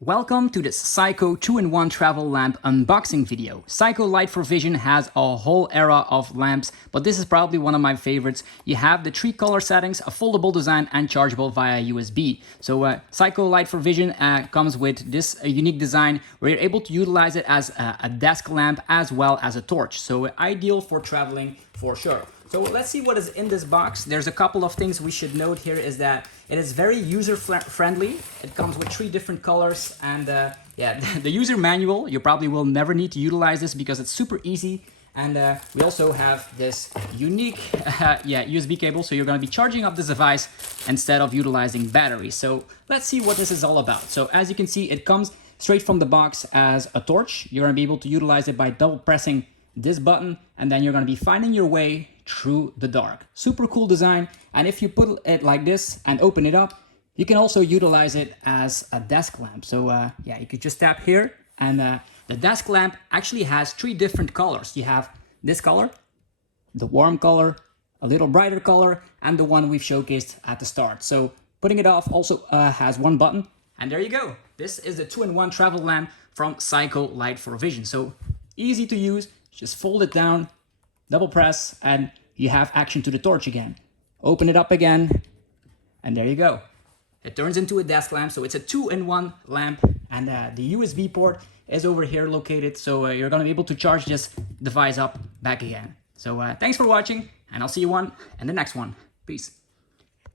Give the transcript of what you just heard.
Welcome to this Syco 2-in-1 travel lamp unboxing video. Syco Light4Vision has a whole era of lamps, but this is probably one of my favorites. You have the 3 color settings, a foldable design, and chargeable via USB. So Syco Light4Vision comes with this unique design where you're able to utilize it as a desk lamp as well as a torch. So ideal for traveling for sure. So let's see what is in this box. There's a couple of things we should note here is that it is very user-friendly. It comes with 3 different colors and yeah, the user manual, you probably will never need to utilize this because it's super easy. And we also have this unique USB cable, so you're going to be charging up this device instead of utilizing batteries. So let's see what this is all about. So as you can see, it comes straight from the box as a torch. You're going to be able to utilize it by double pressing this button, and then you're going to be finding your way through the dark. Super cool design. And if you put it like this and open it up, you can also utilize it as a desk lamp. So yeah, you could just tap here, and the desk lamp actually has 3 different colors. You have this color, the warm color, a little brighter color, and the one we've showcased at the start. So putting it off also has 1 button, and there you go. This is the 2-in-1 travel lamp from Syco Light4Vision. So easy to use. Just fold it down, double press, and you have action to the torch again. Open it up again, and there you go. It turns into a desk lamp, so it's a 2-in-1 lamp, and the USB port is over here located, so you're going to be able to charge this device up back again. So thanks for watching, and I'll see you in the next one. Peace.